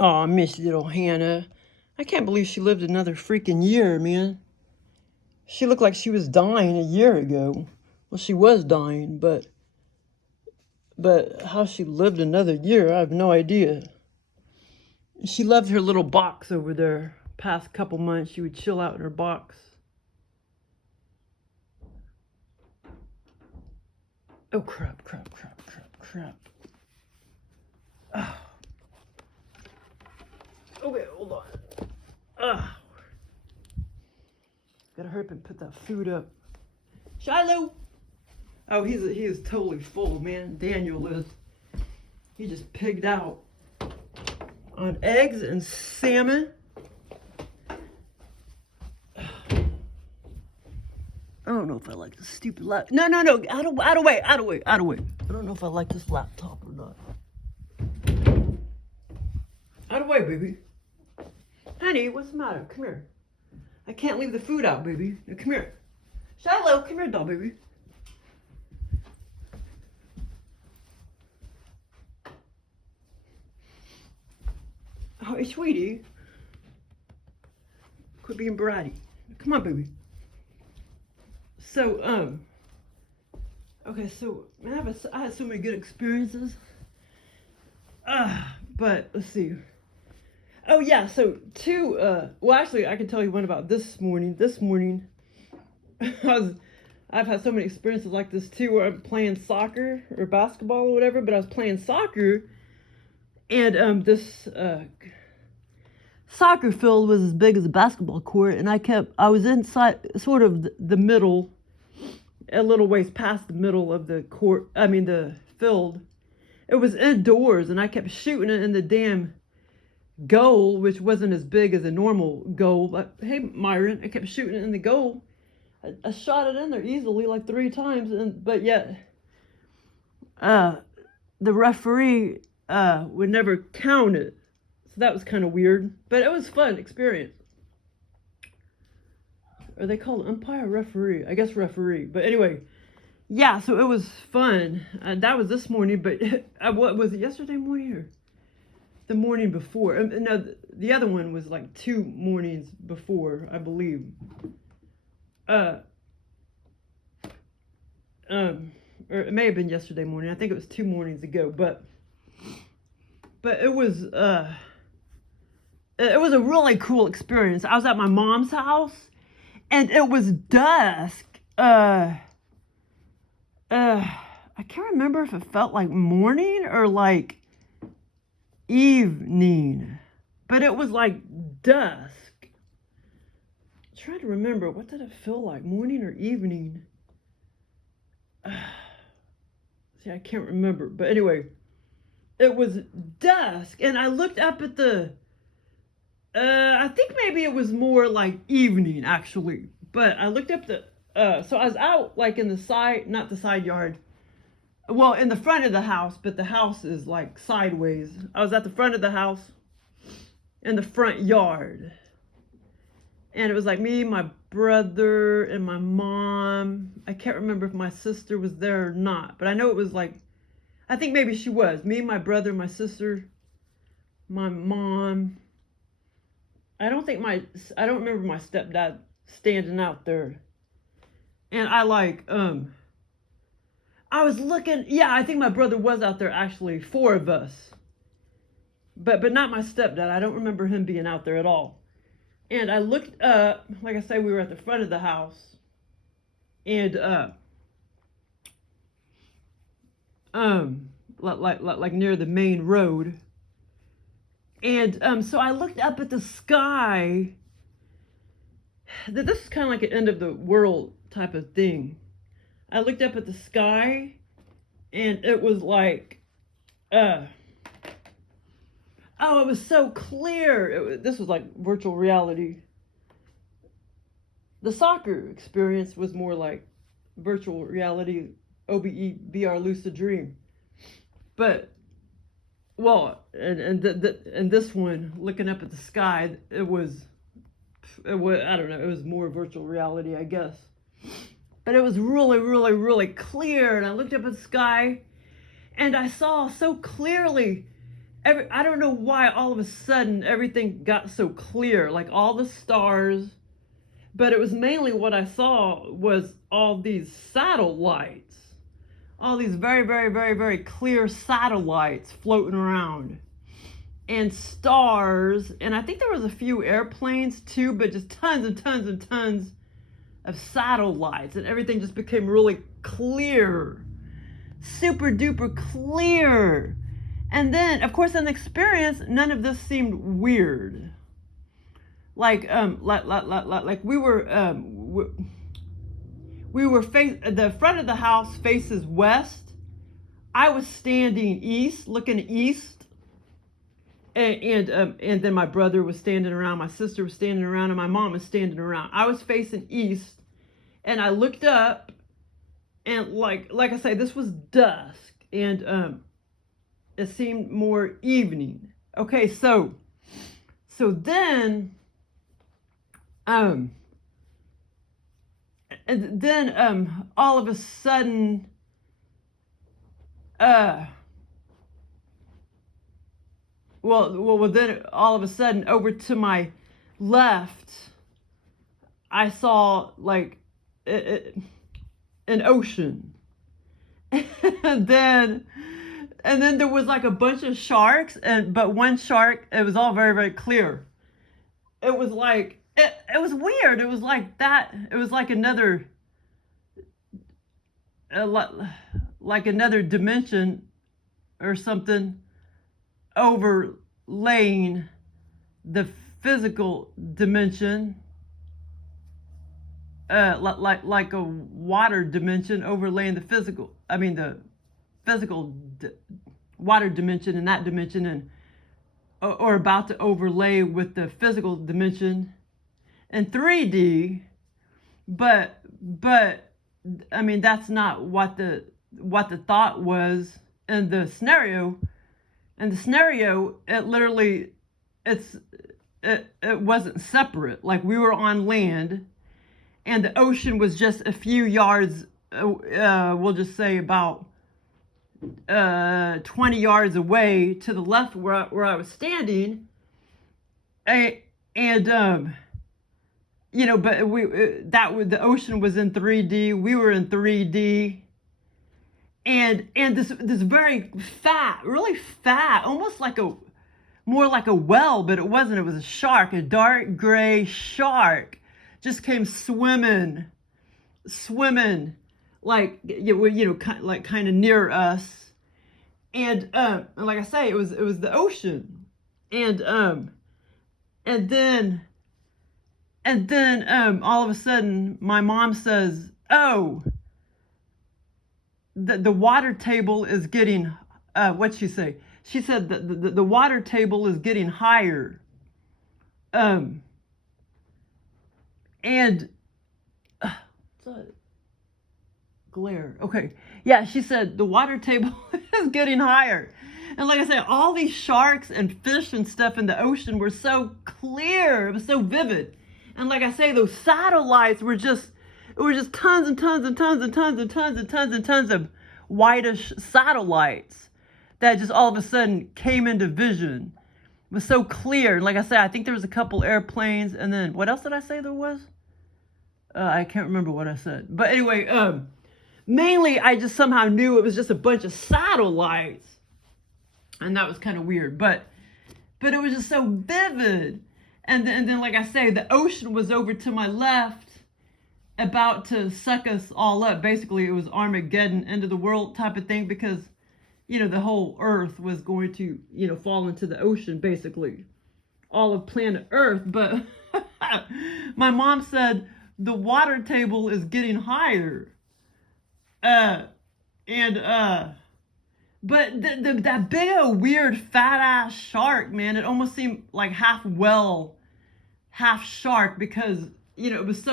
Oh, I miss little Hannah. I can't believe she lived another freaking year, man. She looked like she was dying a year ago. Well, she was dying, but how she lived another year, I have no idea. She loved her little box over there. Past couple months, she would chill out in her box. Oh, crap. Oh. Okay, hold on. Gotta hurry up and put that food up. Shiloh! Oh, he is totally full, man. Daniel is. He just pigged out on eggs and salmon. I don't know if I like this stupid laptop. No. Out of way. I don't know if I like this laptop or not. Out of way, baby. Honey, what's the matter? Come here. I can't leave the food out, baby. Now, come here. Shiloh, come here, doll, baby. Oh, hey, sweetie. Quit being bratty. Come on, baby. So, okay, so man, I had so many good experiences. But let's see. Oh yeah, so well actually I can tell you one about this morning. This morning, I've had so many experiences like this too, where I'm playing soccer or basketball or whatever, but I was playing soccer, and this soccer field was as big as a basketball court, and I was inside sort of the middle, a little ways past the middle of the court, the field. It was indoors, and I kept shooting it in the damn goal, which wasn't as big as a normal goal. But hey, Myron, I kept shooting it in the goal. I shot it in there easily like 3 times, but yet the referee would never count it. So that was kind of weird, but it was a fun experience. Are they called umpire or referee? I guess referee. But anyway, yeah, so it was fun. That was this morning, but what was it, yesterday morning or the morning before? No, the other one was like 2 mornings before, I believe. Or it may have been yesterday morning. I think it was 2 mornings ago, but it was a really cool experience. I was at my mom's house, and it was dusk. I can't remember if it felt like morning or like evening, but it was like dusk. I'm trying to remember, what did it feel like, morning or evening? See, I can't remember, but anyway, it was dusk, and I looked up at the I think maybe it was more like evening actually, but I looked up so I was out like in the side, not the side yard, well, in the front of the house, but the house is like sideways. I was at the front of the house in the front yard, and it was like me, my brother, and my mom. I can't remember if my sister was there or not, but I know it was like, I think maybe she was. Me, my brother, my sister, my mom. I don't remember my stepdad standing out there. And I was looking, yeah, I think my brother was out there actually, 4 of us. But not my stepdad. I don't remember him being out there at all. And I looked up, like I say, we were at the front of the house. And like near the main road. And so I looked up at the sky. This is kind of like an end of the world type of thing. I looked up at the sky, and it was like, it was so clear. This was like virtual reality. The soccer experience was more like virtual reality, OBE, VR, lucid dream. But, well, and this one, looking up at the sky, it was, I don't know, it was more virtual reality, I guess. But it was really, really, really clear, and I looked up at the sky, and I saw so clearly I don't know why all of a sudden everything got so clear, like all the stars, but it was mainly what I saw was all these satellites, all these very, very, very, very clear satellites floating around, and stars, and I think there was a few airplanes too, but just tons and tons and tons of satellites, and everything just became really clear, super duper clear. And then, of course, in the experience, none of this seemed weird. Like we were the front of the house faces west. I was standing east, looking east, and then my brother was standing around, my sister was standing around, and my mom was standing around. I was facing east, and I looked up, and like I say, this was dusk, and it seemed more evening. Okay, so then, and then all of a sudden, then all of a sudden over to my left, I saw like an ocean, and then there was like a bunch of sharks, but one shark, it was all very, very clear. It was like, it was weird. It was like that. It was like another, like another dimension or something overlaying the physical dimension, like a water dimension overlaying the physical. I mean the physical water dimension in that dimension, and or about to overlay with the physical dimension in 3D, but I mean that's not what the thought was in the scenario. In the scenario, it literally it wasn't separate. Like we were on land, and the ocean was just a few yards. We'll just say about 20 yards away to the left where I was standing, and you know, but the ocean was in 3D, we were in 3D, and this very fat, really fat, almost like more like a whale, but it wasn't. It was a shark, a dark gray shark, just came swimming, like kind of near us, and like I say, it was the ocean, and then all of a sudden my mom says, "Oh, the water table is getting," what'd she say? She said that the water table is getting higher, and glare. Okay. Yeah, she said the water table is getting higher. And like I said, all these sharks and fish and stuff in the ocean were so clear. It was so vivid. And like I say, those satellites were just tons and tons and tons and tons and tons and tons and tons of whitish satellites that just all of a sudden came into vision. It was so clear. And like I said, I think there was a couple airplanes, and then what else did I say there was? I can't remember what I said. But anyway, mainly, I just somehow knew it was just a bunch of satellites, and that was kind of weird. But it was just so vivid. And then, like I say, the ocean was over to my left, about to suck us all up. Basically, it was Armageddon, end of the world type of thing, because the whole Earth was going to fall into the ocean, basically, all of planet Earth. But my mom said the water table is getting higher. But that big old weird fat ass shark, man, it almost seemed like half whale, half shark, because it was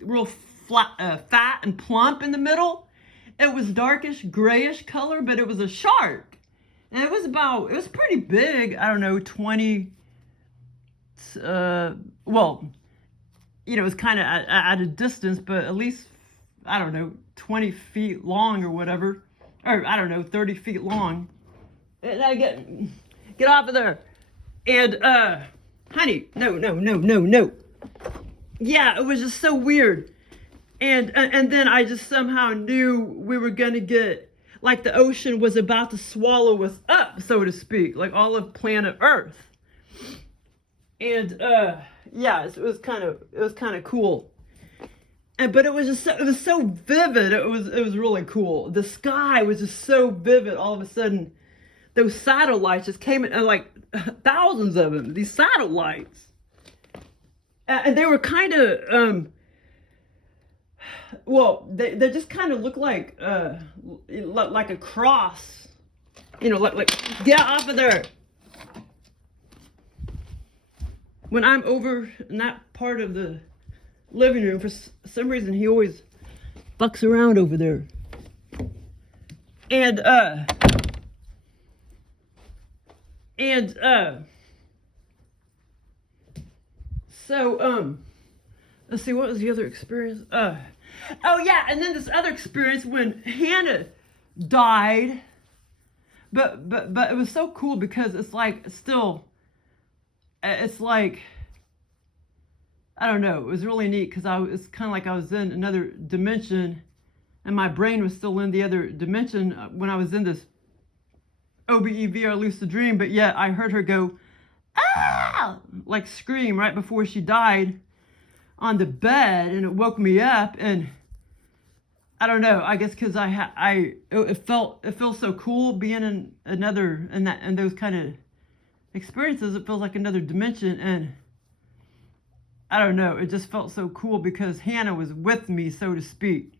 real flat, fat and plump in the middle. It was darkish grayish color, but it was a shark, and it was pretty big. I don't know, 20. It was kind of at a distance, but at least, I don't know, 20 feet long or whatever, or I don't know, 30 feet long. And Get off of there. And, honey, no. Yeah, it was just so weird. And then I just somehow knew we were going to get, like the ocean was about to swallow us up, so to speak, like all of planet Earth. And, yeah, it was kind of cool. But it was so vivid. It was really cool. The sky was just so vivid. All of a sudden, those satellites just came in, like thousands of them. These satellites, and they were kind of, well, they just kind of look like a cross. You know, like get off of there. When I'm over in that part of the living room, for some reason he always fucks around over there. And so let's see, what was the other experience? Oh yeah, and then this other experience when Hannah died, but it was so cool because it's like I don't know, it was really neat because it's kind of like I was in another dimension and my brain was still in the other dimension when I was in this OBEs lucid dream, but yet I heard her go, ah, like scream right before she died on the bed, and it woke me up. And I don't know, I guess because it feels so cool being in and those kind of experiences. It feels like another dimension, and I don't know, it just felt so cool because Hannah was with me, so to speak.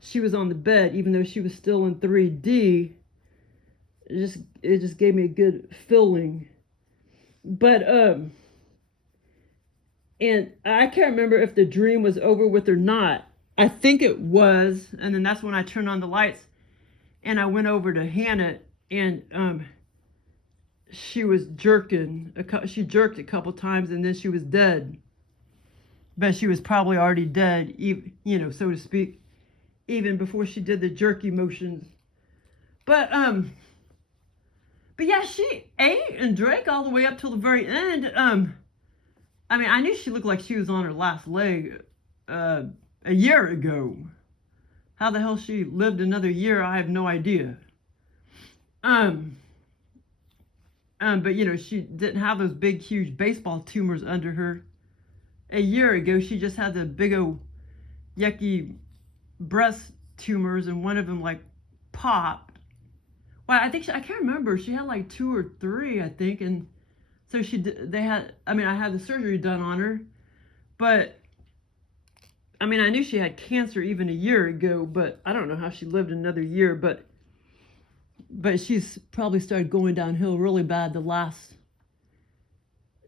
She was on the bed, even though she was still in 3D. It just gave me a good feeling. But and I can't remember if the dream was over with or not. I think it was, and then that's when I turned on the lights and I went over to Hannah, and she was jerking. She jerked a couple times, and then she was dead. But she was probably already dead, you know, so to speak, even before she did the jerky motions. But yeah, she ate and drank all the way up till the very end. I mean, I knew she looked like she was on her last leg a year ago. How the hell she lived another year, I have no idea. But you know, she didn't have those big, huge baseball tumors under her. A year ago, she just had the big old yucky breast tumors, and one of them like popped. Well, I can't remember. She had like 2 or 3, I think, and so I had the surgery done on her, but I mean, I knew she had cancer even a year ago, but I don't know how she lived another year, but she's probably started going downhill really bad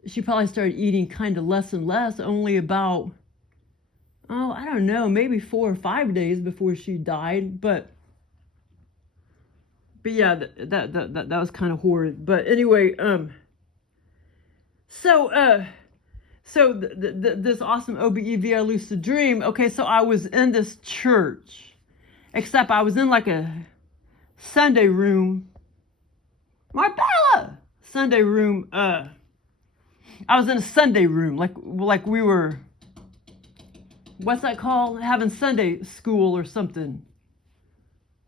she probably started eating kind of less and less, only about, I don't know, maybe 4 or 5 days before she died, but yeah, that was kind of horrid. But anyway, so this awesome OBEs lucid dream. Okay, so I was in this church, except I was in like a Sunday room. Marbella! Sunday room. I was in a Sunday room, like we were, what's that called? Having Sunday school or something.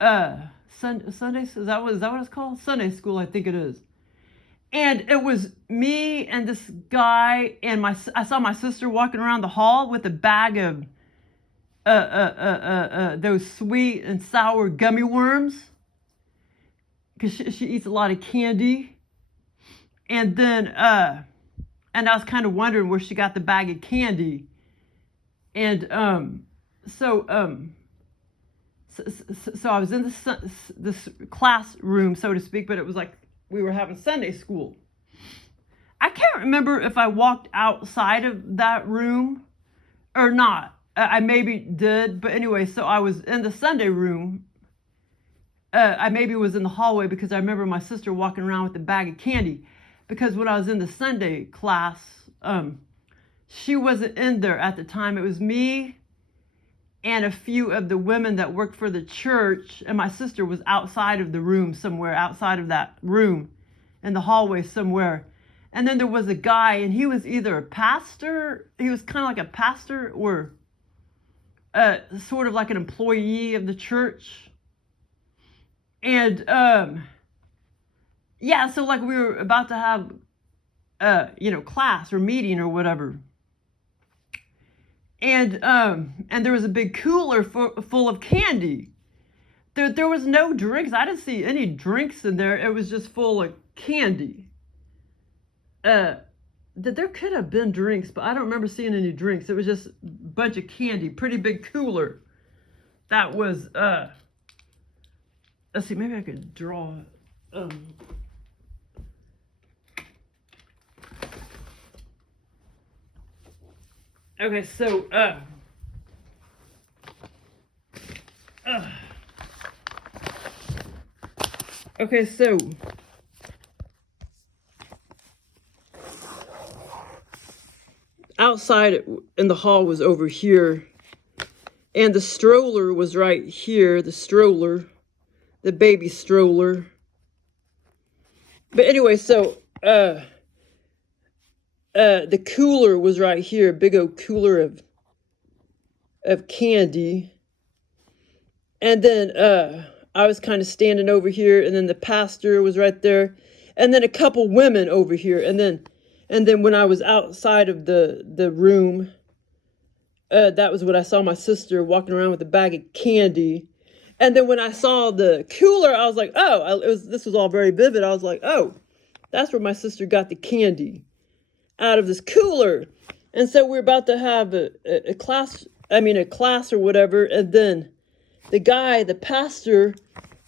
Sunday, is that what it's called? Sunday school, I think it is. And it was me and this guy, and I saw my sister walking around the hall with a bag of those sweet and sour gummy worms, because she eats a lot of candy. And then and I was kind of wondering where she got the bag of candy. And so I was in this classroom, so to speak, but it was like we were having Sunday school. I can't remember if I walked outside of that room or not. I maybe did, but anyway, so I was in the Sunday room. I maybe was in the hallway because I remember my sister walking around with a bag of candy. Because when I was in the Sunday class, she wasn't in there at the time. It was me and a few of the women that worked for the church, and my sister was outside of the room, somewhere outside of that room. in the hallway somewhere. And then there was a guy, and he was either a pastor, he was kind of like a pastor, or sort of like an employee of the church. And yeah, so like we were about to have class or meeting or whatever. And there was a big cooler full of candy. There was no drinks. I didn't see any drinks in there. It was just full of candy. There could have been drinks, but I don't remember seeing any drinks. It was just a bunch of candy. Pretty big cooler. That was let's see, maybe I could draw okay, so okay, so outside in the hall was over here, and the stroller was right here, the baby stroller. But anyway, so the cooler was right here, big old cooler of candy. And then I was kind of standing over here, and then the pastor was right there, and then a couple women over here, and then when I was outside of the room, that was when I saw my sister walking around with a bag of candy. And then when I saw the cooler, I was like, oh, this was all very vivid. I was like, oh, that's where my sister got the candy, out of this cooler. And so we're about to have a class or whatever. And then the pastor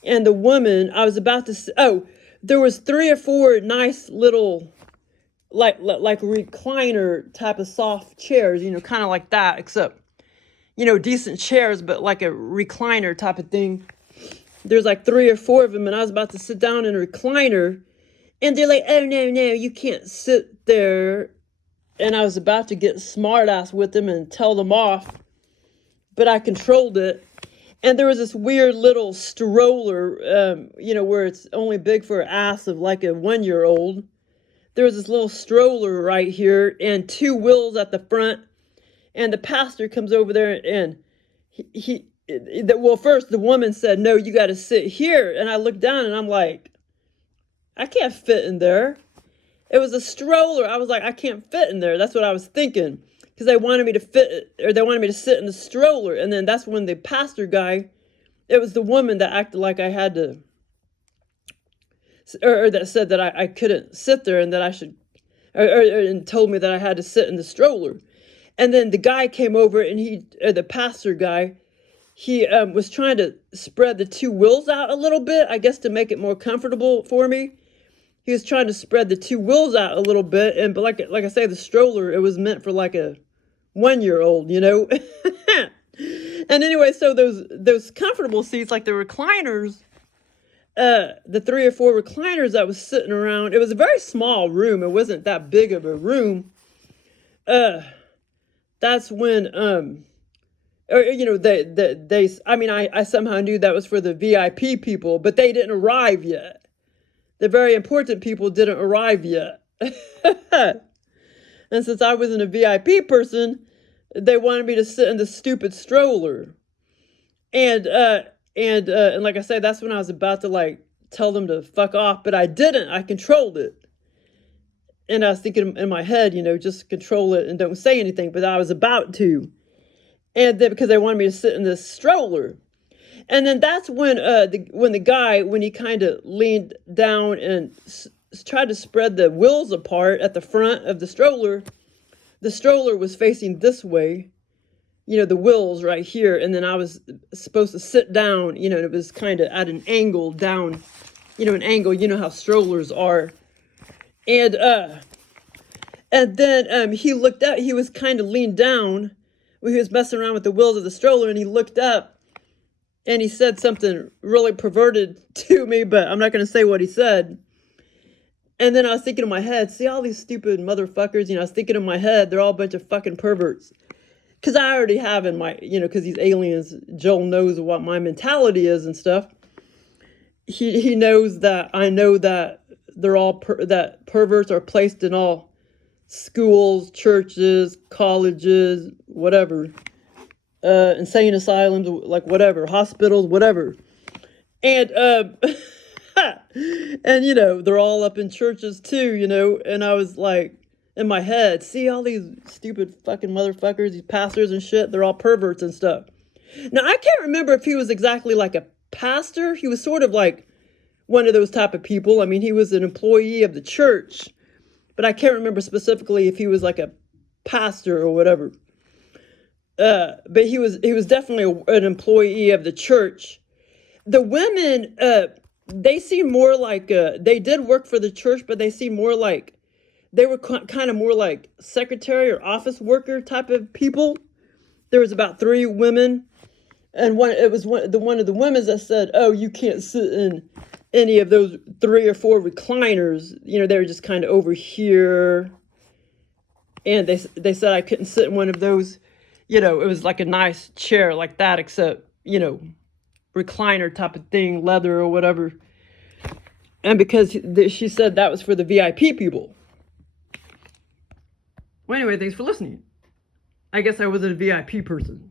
and the woman, I was about to, there was 3 or 4 nice little, like recliner type of soft chairs, kind of like that, except, decent chairs, but like a recliner type of thing. There's like 3 or 4 of them, and I was about to sit down in a recliner, and they're like, oh, no, you can't sit there. And I was about to get smart ass with them and tell them off, but I controlled it. And there was this weird little stroller, where it's only big for an ass of like a 1-year-old. There was this little stroller right here and 2 wheels at the front. And the pastor comes over there, and first the woman said, no, you got to sit here. And I looked down, and I'm like, I can't fit in there. It was a stroller. I was like, I can't fit in there. That's what I was thinking, because they wanted me to sit in the stroller. And then that's when the pastor guy, it was the woman that acted like I had to, or that said that I couldn't sit there, and that I should, and told me that I had to sit in the stroller. And then the guy came over, and the pastor guy, he was trying to spread the 2 wheels out a little bit, I guess to make it more comfortable for me. He was trying to spread the 2 wheels out a little bit, but like I say, the stroller, it was meant for like a 1-year-old, And anyway, so those comfortable seats, like the recliners, the 3 or 4 recliners that was sitting around, it was a very small room. It wasn't that big of a room. That's when, I somehow knew that was for the VIP people, but they didn't arrive yet. The very important people didn't arrive yet. And since I wasn't a VIP person, they wanted me to sit in the stupid stroller. And like I said, that's when I was about to like tell them to fuck off, but I didn't. I controlled it. And I was thinking in my head, just control it and don't say anything, but I was about to. And then because they wanted me to sit in this stroller. And then that's when the guy, when he kind of leaned down and tried to spread the wheels apart at the front of the stroller was facing this way, the wheels right here. And then I was supposed to sit down, and it was kind of at an angle down, an angle, how strollers are. And then he looked up, he was kind of leaned down when he was messing around with the wheels of the stroller, and he looked up and he said something really perverted to me, but I'm not going to say what he said. And then I was thinking in my head, see all these stupid motherfuckers, I was thinking in my head, they're all a bunch of fucking perverts. Because I already have in my, because these aliens, Joel knows what my mentality is and stuff. He knows that I know that they're all that perverts are placed in all schools, churches, colleges, whatever, insane asylums, like whatever, hospitals, whatever. And and you know, they're all up in churches too, you know. And I was like, in my head, see all these stupid fucking motherfuckers, these pastors and shit, they're all perverts and stuff. Now I can't remember if he was exactly like a pastor. He was sort of like one of those type of people. I mean, he was an employee of the church, but I can't remember specifically if he was like a pastor or whatever. But he was definitely an employee of the church. The women, they seem more like, they did work for the church, but they seem more like, they were kind of more like secretary or office worker type of people. There was about 3 women, and one of the women that said, "Oh, you can't sit in any of those 3 or 4 recliners." You know, they were just kind of over here, and they said I couldn't sit in one of those. You know, it was like a nice chair like that, except, you know, recliner type of thing, leather or whatever. And because she said that was for the VIP people. Well, anyway, thanks for listening. I guess I wasn't a VIP person.